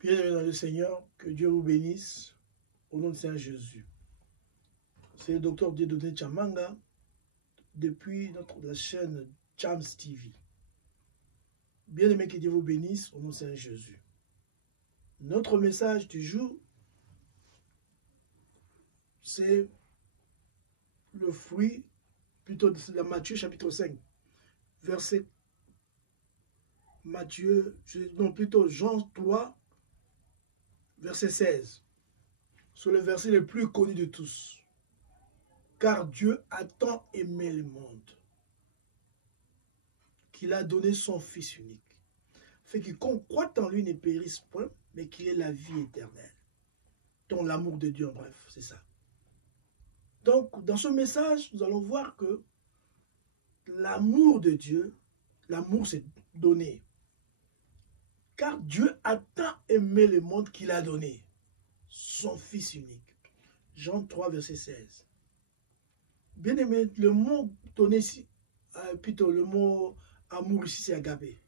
Bien-aimés dans le Seigneur, que Dieu vous bénisse au nom de Saint Jésus. C'est le docteur Dieudonné Chamanga depuis la chaîne Chams TV. Bien-aimés, que Dieu vous bénisse au nom de Saint Jésus. Notre message du jour, c'est le fruit, plutôt de la Matthieu chapitre 5, verset plutôt Jean 3, verset 16. C'est le verset le plus connu de tous. Car Dieu a tant aimé le monde qu'il a donné son Fils unique, fait que quiconque croit en lui ne périsse point, mais qu'il ait la vie éternelle. Dans l'amour de Dieu, en bref, c'est ça. Donc, dans ce message, nous allons voir que l'amour de Dieu, l'amour c'est donné. Car Dieu a tant aimé le monde qu'il a donné son Fils unique. Jean 3, verset 16. Bien aimé, le mot donné ici, plutôt le mot amour ici, c'est agapé.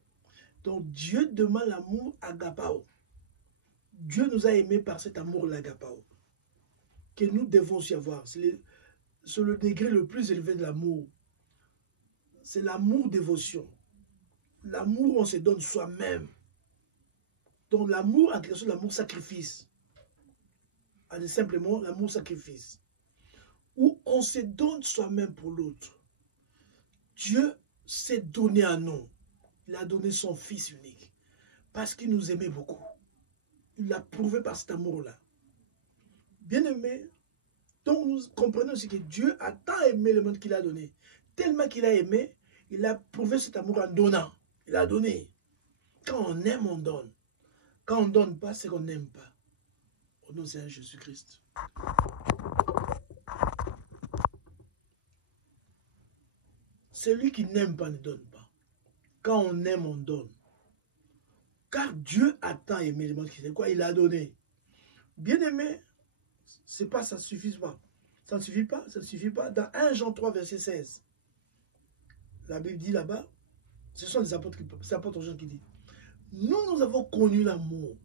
Donc Dieu demande l'amour agapao. Dieu nous a aimés par cet amour l'agapao que nous devons aussi avoir. C'est le degré le plus élevé de l'amour. C'est l'amour dévotion. L'amour où on se donne soi-même. Donc l'amour, en quelque sorte, l'amour sacrifice. Simplement l'amour sacrifice. Où on se donne soi-même pour l'autre. Dieu s'est donné à nous. Il a donné son Fils unique. Parce qu'il nous aimait beaucoup. Il l'a prouvé par cet amour-là. Bien-aimé, donc nous comprenons aussi que Dieu a tant aimé le monde qu'il a donné. Tellement qu'il a aimé, il a prouvé cet amour en donnant. Il a donné. Quand on aime, on donne. Quand on ne donne pas, c'est qu'on n'aime pas. Au nom de Seigneur Jésus-Christ. Celui qui n'aime pas ne donne pas. Quand on aime, on donne. Car Dieu a tant aimé le monde qu'il a. Quoi? Il a donné. Bien aimé, c'est pas, ça ne suffit pas. Ça ne suffit pas, ça ne suffit pas. Dans 1 Jean 3, verset 16, la Bible dit là-bas, ce sont les apôtres Jean qui disent, nous avons connu l'amour.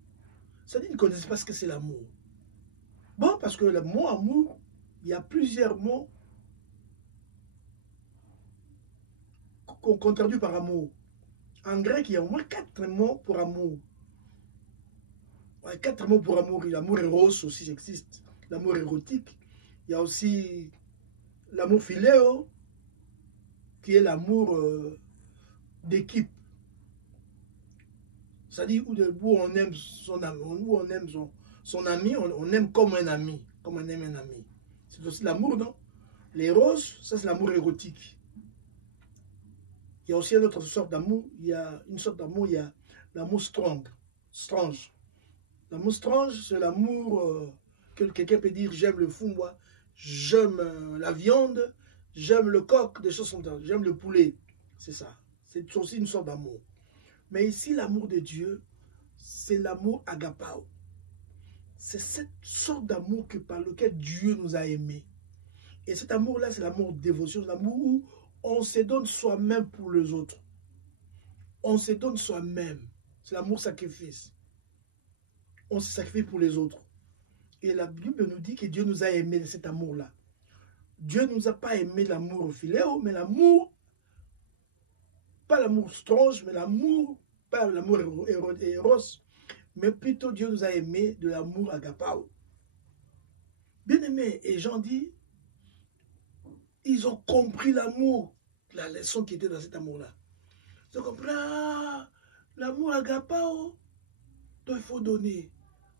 C'est-à-dire qu'ils ne connaissent pas ce que c'est l'amour. Bon, parce que le mot amour, il y a plusieurs mots qu'on traduit par amour. En grec, il y a au moins 4 mots pour amour. Ouais, 4 mots pour amour. L'amour éros aussi existe. L'amour érotique. Il y a aussi l'amour philéo, qui est l'amour d'équipe. C'est-à-dire où on aime son ami, où on aime son ami, on aime comme un ami, comme on aime un ami. C'est aussi l'amour, non? L'éros, ça c'est l'amour érotique. Il y a aussi une autre sorte d'amour. Il y a une sorte d'amour, il y a l'amour strange. L'amour strange, c'est l'amour que quelqu'un peut dire j'aime le fou, moi, j'aime la viande, j'aime le coq, des choses comme ça, j'aime le poulet. C'est ça. C'est aussi une sorte d'amour. Mais ici, l'amour de Dieu, c'est l'amour agapao. C'est cette sorte d'amour par lequel Dieu nous a aimés. Et cet amour-là, c'est l'amour dévotion, l'amour où on se donne soi-même pour les autres. On se donne soi-même. C'est l'amour sacrifice. On se sacrifie pour les autres. Et la Bible nous dit que Dieu nous a aimés de cet amour-là. Dieu ne nous a pas aimé l'amour philéo, mais l'amour, pas l'amour strange, mais l'amour, pas l'amour éros, mais plutôt Dieu nous a aimés de l'amour agapao. Bien aimé, et Jean dit, ils ont compris l'amour, la leçon qui était dans cet amour-là. Ils ont compris, l'amour agapao, donc il faut donner.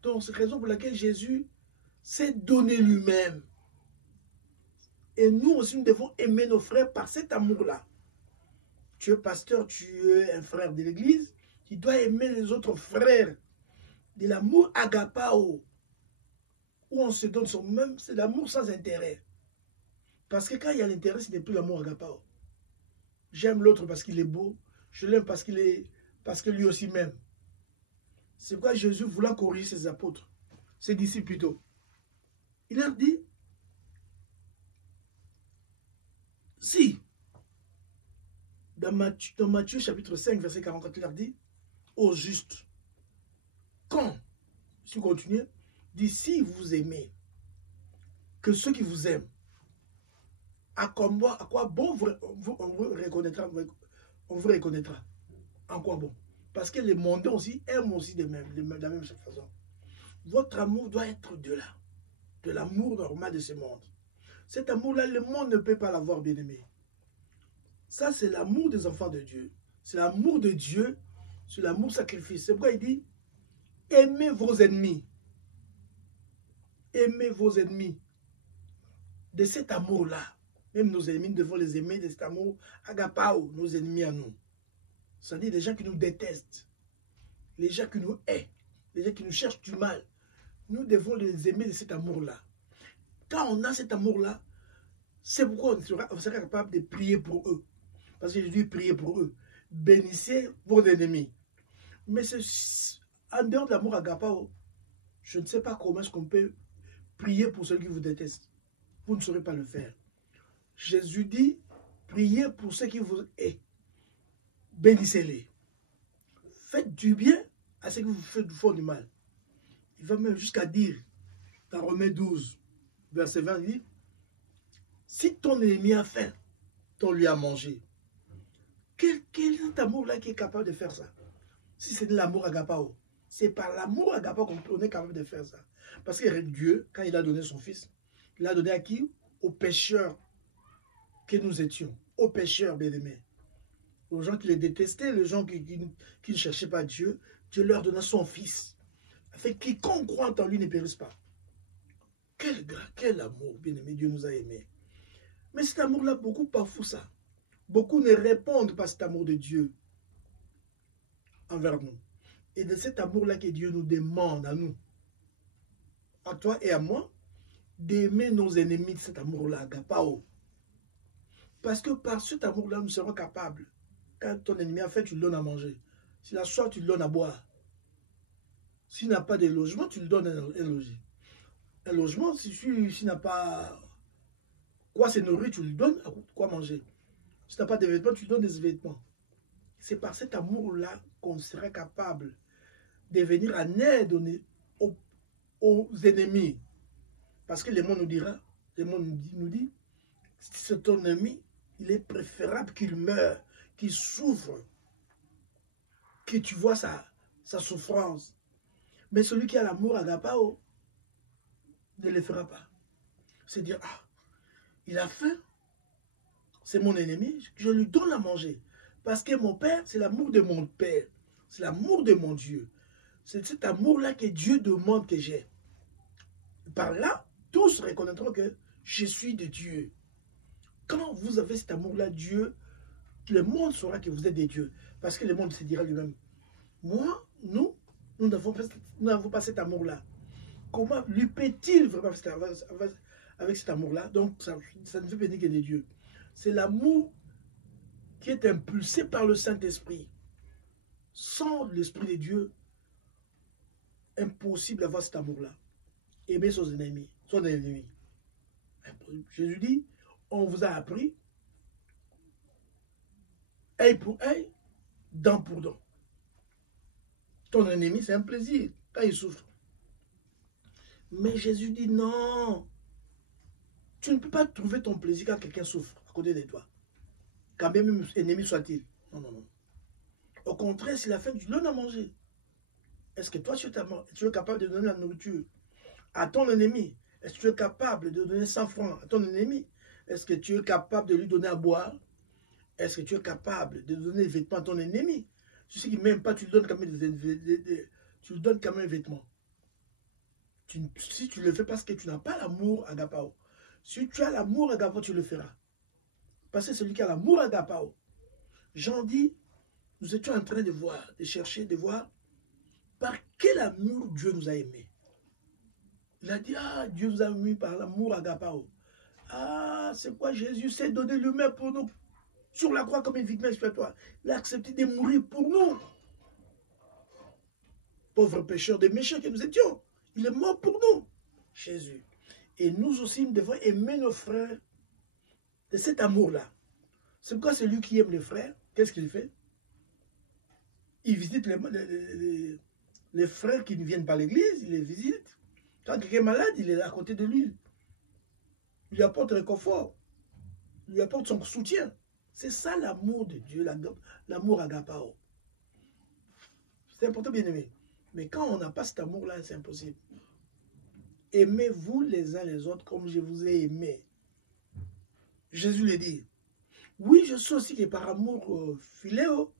Donc c'est la raison pour laquelle Jésus s'est donné lui-même. Et nous aussi, nous devons aimer nos frères par cet amour-là. Tu es pasteur, tu es un frère de l'église, tu dois aimer les autres frères. De l'amour agapao, où on se donne son même, c'est l'amour sans intérêt. Parce que quand il y a l'intérêt, ce n'est plus l'amour agapao. J'aime l'autre parce qu'il est beau, je l'aime parce que lui aussi m'aime. C'est pourquoi Jésus voulant corriger ses apôtres, ses disciples plutôt. Il leur dit, si, dans Matthieu chapitre 5, verset 44, il leur dit, au juste, quand tu continues, dit si vous aimez, que ceux qui vous aiment, à quoi bon on vous reconnaîtra, on vous reconnaîtra. En quoi bon? Parce que les mondains aussi aiment aussi de la même façon. Votre amour doit être de là, de l'amour normal de ce monde. Cet amour-là, le monde ne peut pas l'avoir, bien-aimé. Ça, c'est l'amour des enfants de Dieu. C'est l'amour de Dieu, c'est l'amour sacrifice. C'est pourquoi il dit, aimez vos ennemis. Aimez vos ennemis. De cet amour-là, même nos ennemis, nous devons les aimer de cet amour agapao, nos ennemis à nous. C'est-à-dire les gens qui nous détestent, les gens qui nous haïssent, les gens qui nous cherchent du mal. Nous devons les aimer de cet amour-là. Quand on a cet amour-là, c'est pourquoi on sera capable de prier pour eux. Parce que Jésus priait pour eux. Bénissez vos ennemis. Mais en dehors de l'amour agapao, je ne sais pas comment est-ce qu'on peut prier pour ceux qui vous détestent. Vous ne saurez pas le faire. Jésus dit, priez pour ceux qui vous haïssent. Bénissez-les. Faites du bien à ceux qui vous font du mal. Il va même jusqu'à dire, dans Romains 12, verset 20, il dit, si ton ennemi a faim, ton lui a mangé. Quel est cet amour-là qui est capable de faire ça? Si c'est de l'amour agapao, c'est par l'amour agapao qu'on est capable de faire ça. Parce que Dieu, quand il a donné son fils, il a donné à qui? Aux pécheurs que nous étions, aux pécheurs bien-aimés. Aux gens qui les détestaient, les gens qui ne cherchaient pas Dieu, Dieu leur donna son fils. Afin que quiconque croit en lui ne périsse pas. Quel amour, bien-aimé, Dieu nous a aimés. Mais cet amour-là, beaucoup bafouent ça. Beaucoup ne répondent pas à cet amour de Dieu envers nous. Et de cet amour-là que Dieu nous demande à nous, à toi et à moi, d'aimer nos ennemis de cet amour-là, agapao. Parce que par cet amour-là, nous serons capables. Quand ton ennemi a fait, tu le donnes à manger. S'il a soif, tu le donnes à boire. S'il n'a pas de logement, tu lui donnes un logis. Un logement, s'il n'a pas quoi se nourrir, tu lui donnes quoi manger. Si tu n'as pas de vêtements, tu lui donnes des vêtements. C'est par cet amour-là qu'on sera capable de venir en aide aux ennemis. Parce que le monde nous dira, le monde nous dit, si c'est ton ennemi, il est préférable qu'il meure, qu'il souffre, que tu vois sa souffrance. Mais celui qui a l'amour agapao ne le fera pas. C'est dire, ah, il a faim, c'est mon ennemi, je lui donne à manger. Parce que mon Père, c'est l'amour de mon Père. C'est l'amour de mon Dieu. C'est cet amour-là que Dieu demande que j'ai. Par là, tous reconnaîtront que je suis de Dieu. Quand vous avez cet amour-là, Dieu, le monde saura que vous êtes des dieux. Parce que le monde se dira lui-même, moi, nous n'avons pas cet amour-là. Comment lui peut-il vraiment avec cet amour-là? Donc, ça ne fait pénible que des dieux. C'est l'amour qui est impulsé par le Saint-Esprit. Sans l'Esprit de Dieu, impossible d'avoir cet amour-là. Aimer son ennemi. Jésus dit, on vous a appris, œil pour œil, dent pour dent. Ton ennemi, c'est un plaisir quand il souffre. Mais Jésus dit non. Tu ne peux pas trouver ton plaisir quand quelqu'un souffre à côté de toi. Quand bien même ennemi soit-il. Non, non, non. Au contraire, s'il a faim, tu lui donnes à manger. Est-ce que toi, tu es capable de donner la nourriture à ton ennemi? Est-ce que tu es capable de donner 100 francs à ton ennemi? Est-ce que tu es capable de lui donner à boire? Est-ce que tu es capable de donner des vêtements à ton ennemi? Tu sais qu'il ne m'aime pas, tu lui donnes quand même tu lui donnes quand même des vêtements. Si tu le fais parce que tu n'as pas l'amour agapao. Si tu as l'amour agapao, tu le feras. Parce que celui qui a l'amour agapao, Jean dit, nous étions en train de voir, de chercher, de voir par quel amour Dieu nous a aimés. Il a dit, ah, Dieu nous a aimés par l'amour agapao. Ah, c'est quoi Jésus s'est donné lui-même pour nous sur la croix comme une victime expiatoire. Il a accepté de mourir pour nous. Pauvres pécheurs, des méchants que nous étions. Il est mort pour nous, Jésus. Et nous aussi, nous devons aimer nos frères de cet amour-là. C'est pourquoi celui qui aime les frères, qu'est-ce qu'il fait? Il visite Les frères qui ne viennent pas à l'église, il les visite. Quand quelqu'un est malade, il est à côté de lui. Il lui apporte réconfort. Il lui apporte son soutien. C'est ça l'amour de Dieu, l'amour agapao. C'est important, bien aimé. Mais quand on n'a pas cet amour-là, c'est impossible. Aimez-vous les uns les autres comme je vous ai aimé. Jésus le dit. Oui, je sais aussi que par amour philéo,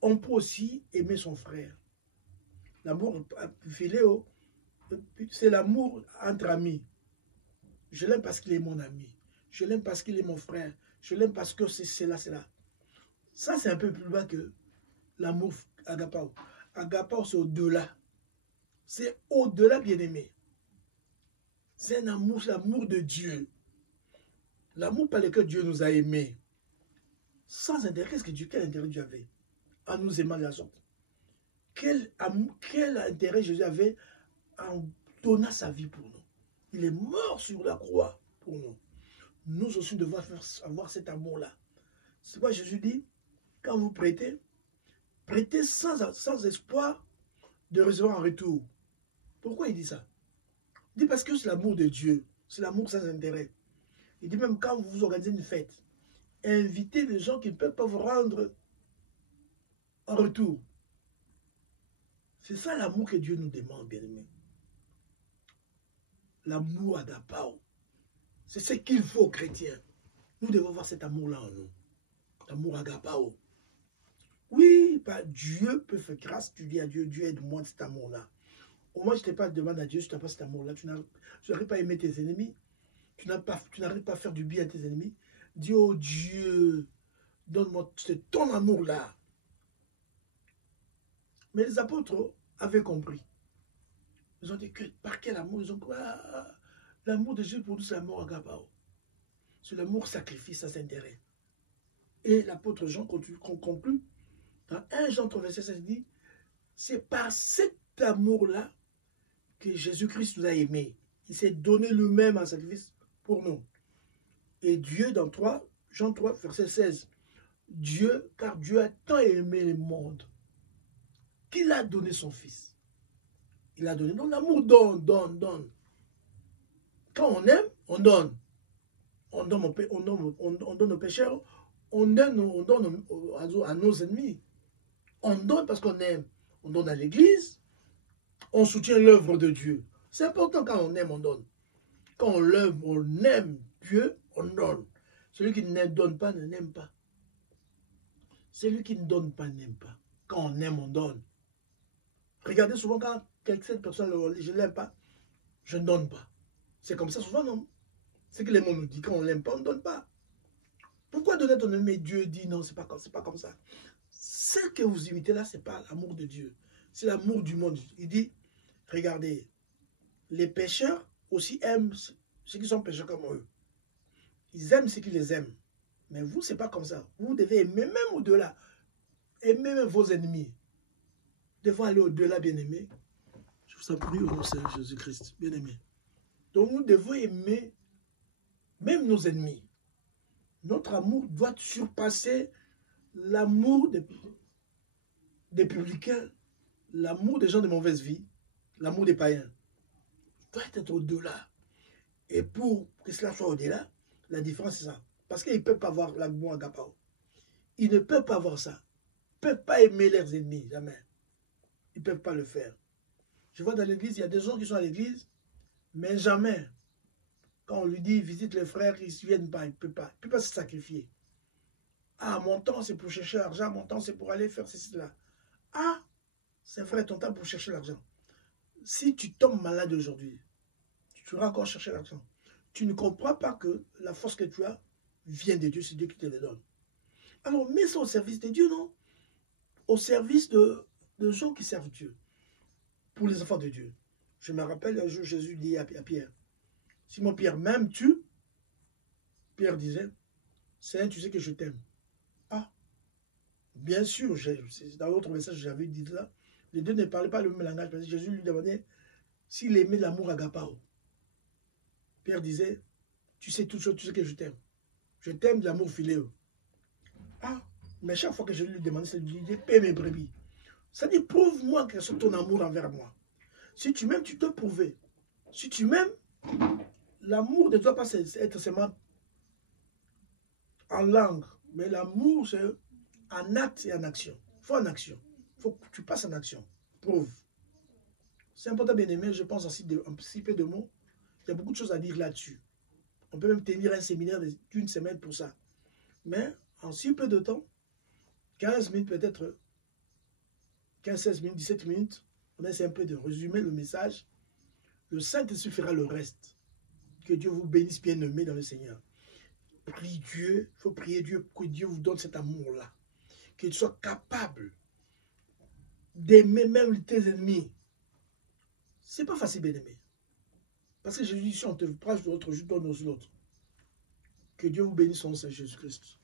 on peut aussi aimer son frère. L'amour philéo, c'est l'amour entre amis. Je l'aime parce qu'il est mon ami. Je l'aime parce qu'il est mon frère. Je l'aime parce que c'est là, c'est là. Ça, c'est un peu plus bas que l'amour agapao. Agapao, c'est au-delà. C'est au-delà, bien-aimé. C'est un amour, l'amour de Dieu. L'amour par lequel Dieu nous a aimés. Sans intérêt, quel intérêt Dieu avait en nous aimant de la sorte? Quel intérêt Jésus avait en donnant sa vie pour nous? Il est mort sur la croix pour nous. Nous aussi devons avoir cet amour-là. C'est pourquoi Jésus dit, quand vous prêtez, prêtez sans espoir de recevoir en retour. Pourquoi il dit ça? Il dit parce que c'est l'amour de Dieu. C'est l'amour sans intérêt. Il dit même quand vous organisez une fête, invitez les gens qui ne peuvent pas vous rendre en retour. C'est ça l'amour que Dieu nous demande, bien-aimés. L'amour agapao. C'est ce qu'il faut aux chrétiens. Nous devons avoir cet amour-là en nous. L'amour agapao. Oui, bah, Dieu peut faire grâce. Tu dis à Dieu, Dieu aide-moi de cet amour-là. Au moins, je ne t'ai pas demandé à Dieu, je n'ai pas cet amour-là. Tu n'arrives pas à aimer tes ennemis. Tu n'arrives pas à faire du bien à tes ennemis. Dis, oh Dieu, donne-moi ton amour-là. Mais les apôtres avaient compris. Ils ont dit que par quel amour? Ils ont dit, ah, l'amour de Dieu pour nous, c'est l'amour agapao. C'est l'amour sacrifice, ça s'intéresse. Et l'apôtre Jean conclut, dans 1 Jean 3, verset 16, il dit, c'est par cet amour-là que Jésus-Christ nous a aimés. Il s'est donné lui-même en sacrifice pour nous. Et Dieu, dans Jean 3, verset 16, car Dieu a tant aimé le monde qu'il a donné son Fils. Il a donné. Donc l'amour donne. Quand on aime, on donne. On donne aux pécheurs, on donne à nos ennemis. On donne parce qu'on aime. On donne à l'église, on soutient l'œuvre de Dieu. C'est important quand on aime, on donne. Quand on aime Dieu, on donne. Celui qui ne donne pas, n'aime pas. Celui qui ne donne pas, n'aime pas. Quand on aime, on donne. Regardez souvent quand cette personne, je ne l'aime pas, je ne donne pas. C'est comme ça souvent, non? C'est que les mots nous disent, quand on ne l'aime pas, on ne donne pas. Pourquoi donner ton aimé? Dieu dit non, c'est pas comme ça. Ce que vous imitez là, ce n'est pas l'amour de Dieu. C'est l'amour du monde. Il dit, regardez, les pécheurs aussi aiment ceux qui sont pécheurs comme eux. Ils aiment ceux qui les aiment. Mais vous, ce n'est pas comme ça. Vous devez aimer même au-delà. Aimer même vos ennemis. Vous devez aller au-delà, bien-aimés. Je vous en prie au nom de Jésus-Christ, bien-aimés. Donc nous devons aimer même nos ennemis. Notre amour doit surpasser l'amour des publicains, l'amour des gens de mauvaise vie, l'amour des païens. Doit être au-delà. Et pour que cela soit au-delà, la différence c'est ça. Parce qu'ils ne peuvent pas avoir l'amour agapao. Ils ne peuvent pas avoir ça. Ils ne peuvent pas aimer leurs ennemis, jamais. Ils ne peuvent pas le faire. Je vois dans l'église, il y a des gens qui sont à l'église, mais jamais. Quand on lui dit visite les frères, ils ne viennent pas, il ne peut pas se sacrifier. Ah, mon temps c'est pour chercher l'argent, mon temps c'est pour aller faire ceci, cela. Ah, c'est vrai, ton temps pour chercher l'argent. Si tu tombes malade aujourd'hui, tu vas encore chercher l'argent. Tu ne comprends pas que la force que tu as vient de Dieu, c'est Dieu qui te le donne. Alors, mets ça au service de Dieu, non? Au service de gens qui servent Dieu. Pour les enfants de Dieu. Je me rappelle un jour, Jésus dit à Pierre, Simon Pierre, m'aimes-tu? Pierre disait, Seigneur, tu sais que je t'aime. Ah, bien sûr, dans l'autre message, j'avais dit là, les deux ne parlaient pas le même langage, parce que Jésus lui demandait s'il aimait l'amour agapao. Pierre disait, tu sais toutes choses, tu sais que je t'aime. Je t'aime de l'amour philéo. Ah, mais chaque fois que je lui demandais, c'est de lui dire, paie mes brebis. Ça dit, prouve-moi quel est ton amour envers moi. Si tu m'aimes, tu dois prouver. Si tu m'aimes, l'amour ne doit pas être seulement en langue, mais l'amour, c'est en acte et en action. Il faut en action. Il faut que tu passes en action. Prouve. C'est important, bien aimé. Je pense aussi un petit peu de mots. Il y a beaucoup de choses à dire là-dessus. On peut même tenir un séminaire d'une semaine pour ça. Mais en si peu de temps, 15 minutes peut-être, 15, 16 minutes, 17 minutes, on essaie un peu de résumer le message. Le Saint-Esprit fera le reste. Que Dieu vous bénisse, bien-aimés dans le Seigneur. Prie Dieu, il faut prier Dieu pour que Dieu vous donne cet amour-là. Qu'il soit capable d'aimer même tes ennemis. C'est pas facile, bien-aimé. Parce que Jésus dit, si on te prend de l'autre, je donne aux autres. Que Dieu vous bénisse en Saint Jésus-Christ.